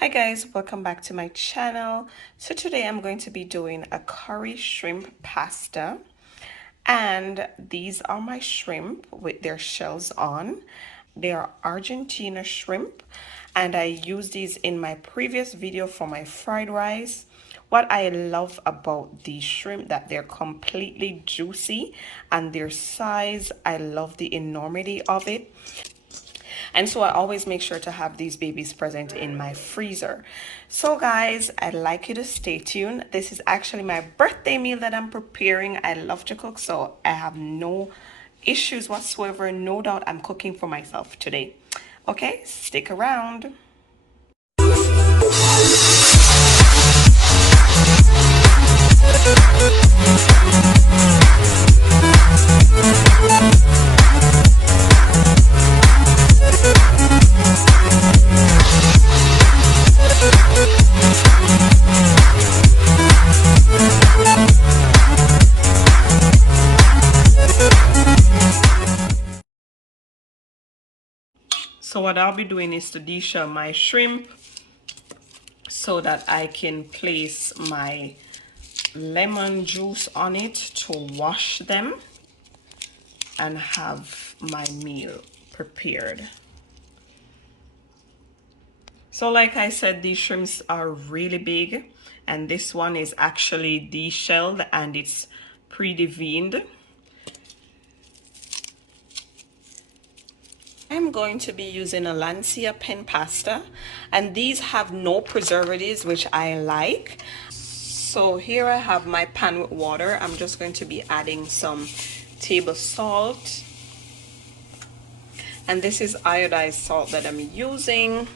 Hi guys, welcome back to my channel. So today I'm going to be doing a curry shrimp pasta, and these are my shrimp with their shells on. They are Argentina shrimp, and I used these in my previous video for my fried rice. What I love about these shrimp that they're completely juicy, and their size, I love the enormity of it. And so I always make sure to have these babies present in my freezer. So guys, I'd like you to stay tuned. This is actually my birthday meal that I'm preparing. I love to cook, so I have no issues whatsoever. No doubt I'm cooking for myself today. Okay, stick around. So what I'll be doing is to deshell my shrimp so that I can place my lemon juice on it to wash them and have my meal prepared. So like I said, these shrimps are really big, and this one is actually deshelled and it's pre-deveined. I'm going to be using a Lancia pen pasta, and these have no preservatives, which I like. So here I have my pan with water. I'm just going to be adding some table salt, and this is iodized salt that I'm using.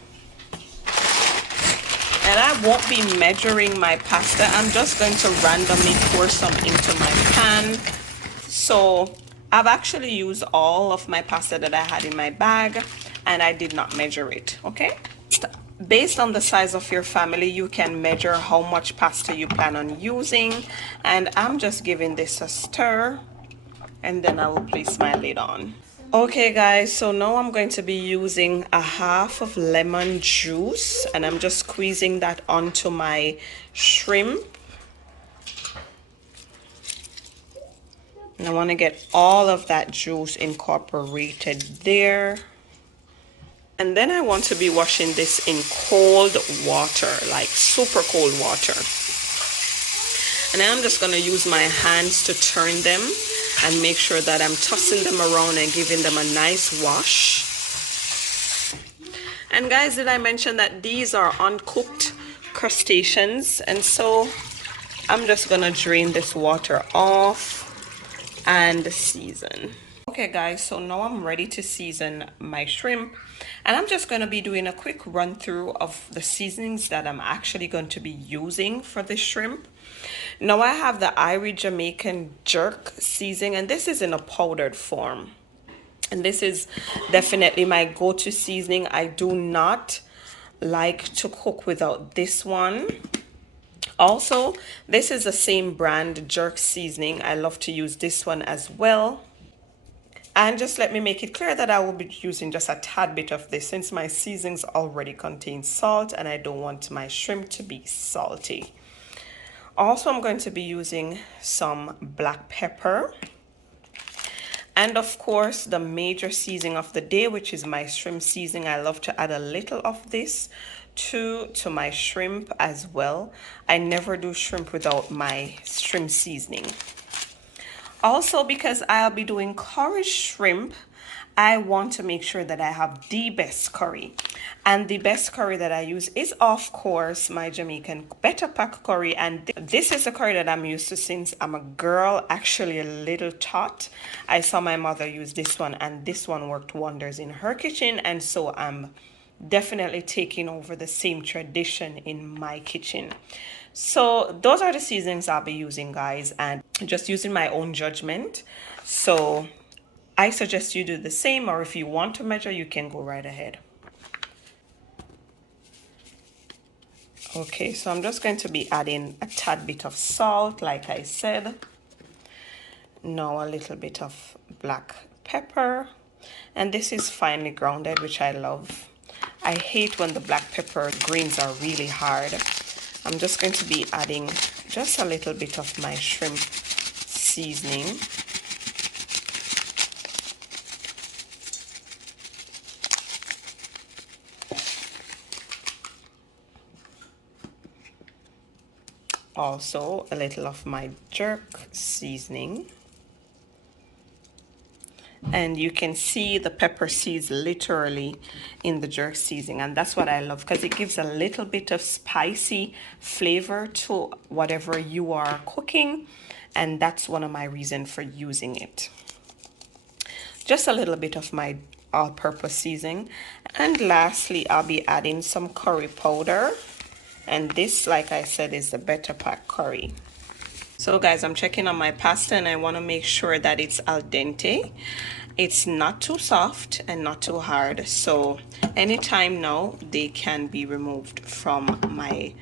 And I won't be measuring my pasta. I'm just going to randomly pour some into my pan. So I've actually used all of my pasta that I had in my bag, and I did not measure it, okay? Based on the size of your family, you can measure how much pasta you plan on using. And I'm just giving this a stir, and then I will place my lid on. Okay guys, so now I'm going to be using a half of lemon juice, and I'm just squeezing that onto my shrimp. And I want to get all of that juice incorporated there. And then I want to be washing this in cold water, like super cold water. And I'm just going to use my hands to turn them and make sure that I'm tossing them around and giving them a nice wash. And guys, did I mention that these are uncooked crustaceans? And so I'm just going to drain this water off and season. Okay guys, so now I'm ready to season my shrimp, and I'm just going to be doing a quick run through of the seasonings that I'm actually going to be using for the shrimp. Now I have the Jamaican jerk seasoning, and this is in a powdered form, and this is definitely my go-to seasoning. I do not like to cook without this one. Also, this is the same brand, jerk seasoning. I love to use this one as well. And just let me make it clear that I will be using just a tad bit of this, since my seasonings already contain salt and I don't want my shrimp to be salty. Also, I'm going to be using some black pepper. And of course, the major seasoning of the day, which is my shrimp seasoning. I love to add a little of this to my shrimp as well. I never do shrimp without my shrimp seasoning. Also, because I'll be doing curry shrimp, I want to make sure that I have the best curry. And the best curry that I use is, of course, my Jamaican better pack curry. And this is the curry that I'm used to since I'm a girl, actually a little tot. I saw my mother use this one, and this one worked wonders in her kitchen. And so I'm definitely taking over the same tradition in my kitchen. So those are the seasonings I'll be using, guys, and just using my own judgment. So I suggest you do the same, or if you want to measure, you can go right ahead. Okay, so I'm just going to be adding a tad bit of salt, like I said. Now a little bit of black pepper, and this is finely grounded, which I love. I hate when the black pepper grains are really hard. I'm just going to be adding just a little bit of my shrimp seasoning. Also a little of my jerk seasoning. And you can see the pepper seeds literally in the jerk seasoning, and that's what I love because it gives a little bit of spicy flavor to whatever you are cooking, and that's one of my reasons for using it. Just a little bit of my all-purpose seasoning, and lastly I'll be adding some curry powder, and this, like I said, is the Better Pack curry. So guys, I'm checking on my pasta and I want to make sure that it's al dente. It's not too soft and not too hard. So anytime now, they can be removed from my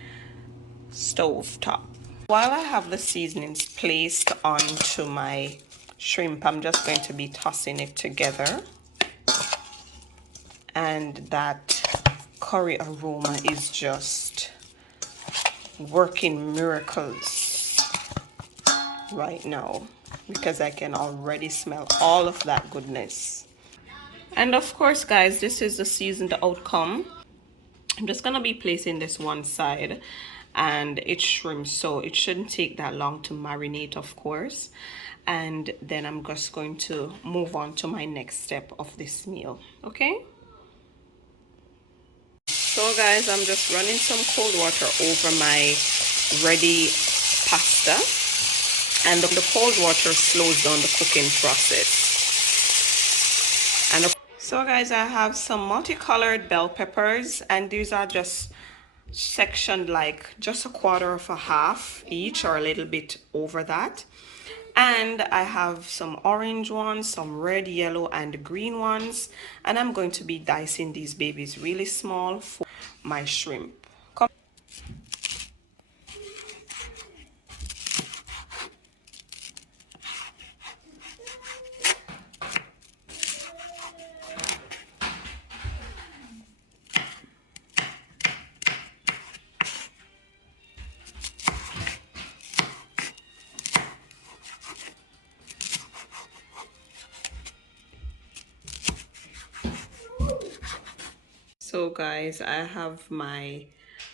stove top. While I have the seasonings placed onto my shrimp, I'm just going to be tossing it together. And that curry aroma is just working miracles right now, because I can already smell all of that goodness. And of course guys, this is the seasoned outcome. I'm just gonna be placing this one side, and it's shrimp, so it shouldn't take that long to marinate, of course. And then I'm just going to move on to my next step of this meal. Okay, so guys, I'm just running some cold water over my ready pasta, and the cold water slows down the cooking process. And so guys, I have some multicolored bell peppers, and these are just sectioned like just 1/4 of a half each, or a little bit over that. And I have some orange ones, some red, yellow, and green ones, and I'm going to be dicing these babies really small for my shrimp. So guys, I have my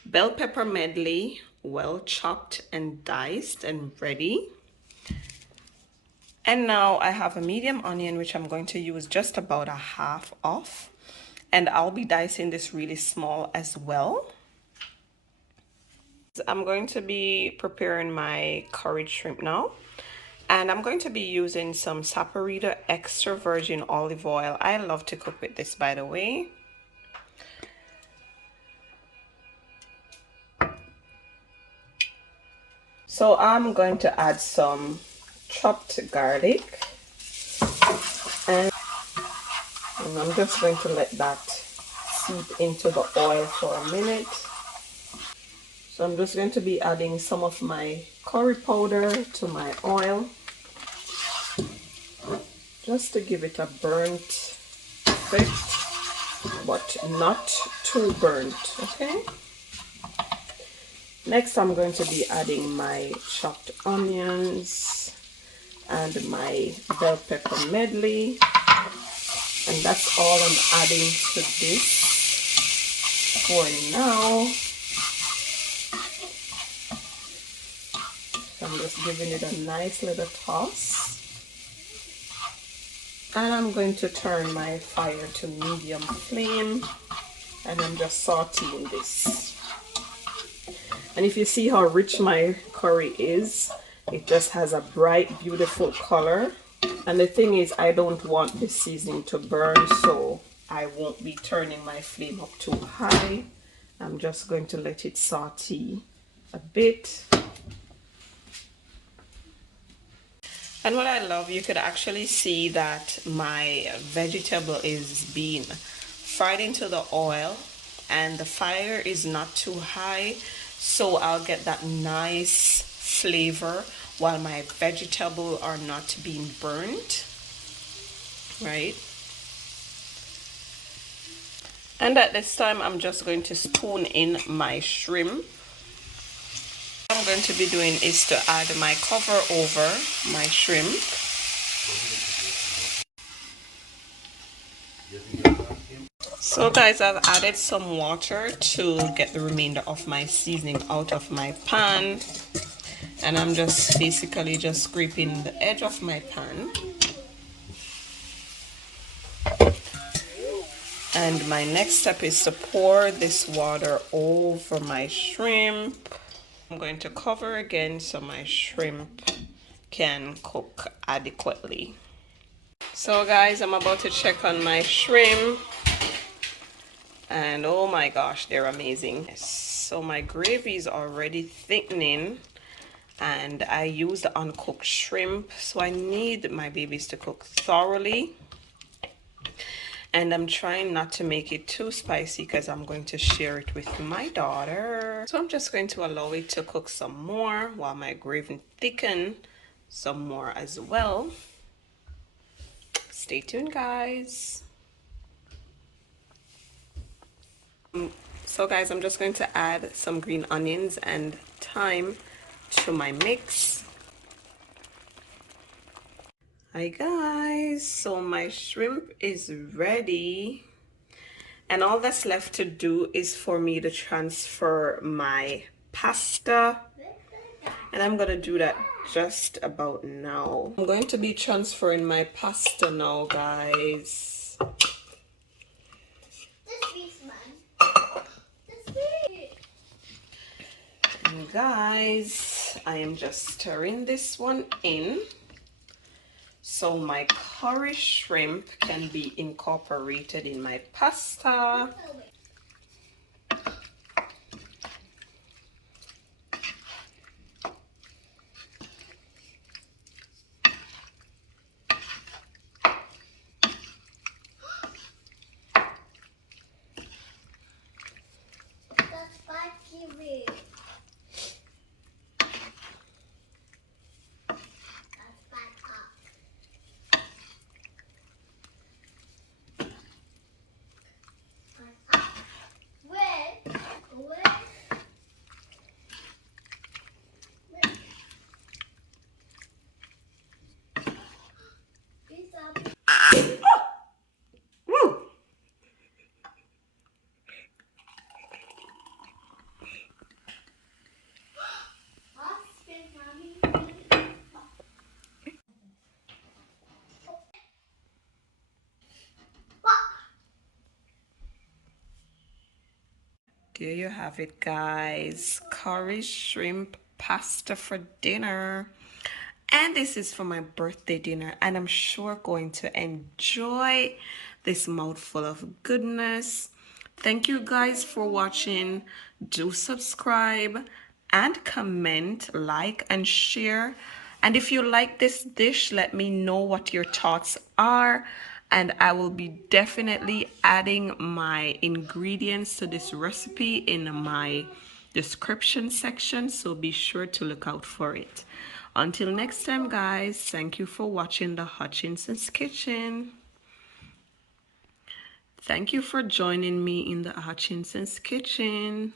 bell pepper medley well chopped and diced and ready. And now I have a medium onion, which I'm going to use just about 1/2 of. And I'll be dicing this really small as well. I'm going to be preparing my curried shrimp now. And I'm going to be using some Saporito extra virgin olive oil. I love to cook with this, by the way. So I'm going to add some chopped garlic, and I'm just going to let that seep into the oil for a minute. So I'm just going to be adding some of my curry powder to my oil, just to give it a burnt effect, but not too burnt, okay? Next, I'm going to be adding my chopped onions and my bell pepper medley, and that's all I'm adding to this for now. So I'm just giving it a nice little toss, and I'm going to turn my fire to medium flame, and I'm just sauteing this. And if you see how rich my curry is, it just has a bright, beautiful color. And the thing is, I don't want the seasoning to burn, so I won't be turning my flame up too high. I'm just going to let it saute a bit. And what I love, you could actually see that my vegetable is being fried into the oil, and the fire is not too high, so I'll get that nice flavor while my vegetables are not being burnt, right? And at this time, I'm just going to spoon in my shrimp. What I'm going to be doing is to add my cover over my shrimp. So guys, I've added some water to get the remainder of my seasoning out of my pan. And I'm just basically just scraping the edge of my pan. And my next step is to pour this water over my shrimp. I'm going to cover again so my shrimp can cook adequately. So guys, I'm about to check on my shrimp. And oh my gosh, they're amazing. So my gravy is already thickening. And I used uncooked shrimp. So I need my babies to cook thoroughly. And I'm trying not to make it too spicy because I'm going to share it with my daughter. So I'm just going to allow it to cook some more while my gravy thicken some more as well. Stay tuned, guys. So guys, I'm just going to add some green onions and thyme to my mix. Hi guys, so my shrimp is ready. And all that's left to do is for me to transfer my pasta. And I'm going to do that just about now. I'm going to be transferring my pasta now, guys. And guys, I am just stirring this one in. So my curry shrimp can be incorporated in my pasta. There you have it, guys. Curry shrimp pasta for dinner. And this is for my birthday dinner. And I'm sure going to enjoy this mouthful of goodness. Thank you guys for watching. Do subscribe and comment, like and share. And if you like this dish, let me know what your thoughts are. And I will be definitely adding my ingredients to this recipe in my description section. So be sure to look out for it. Until next time, guys, thank you for watching the Hutchinson's Kitchen. Thank you for joining me in the Hutchinson's Kitchen.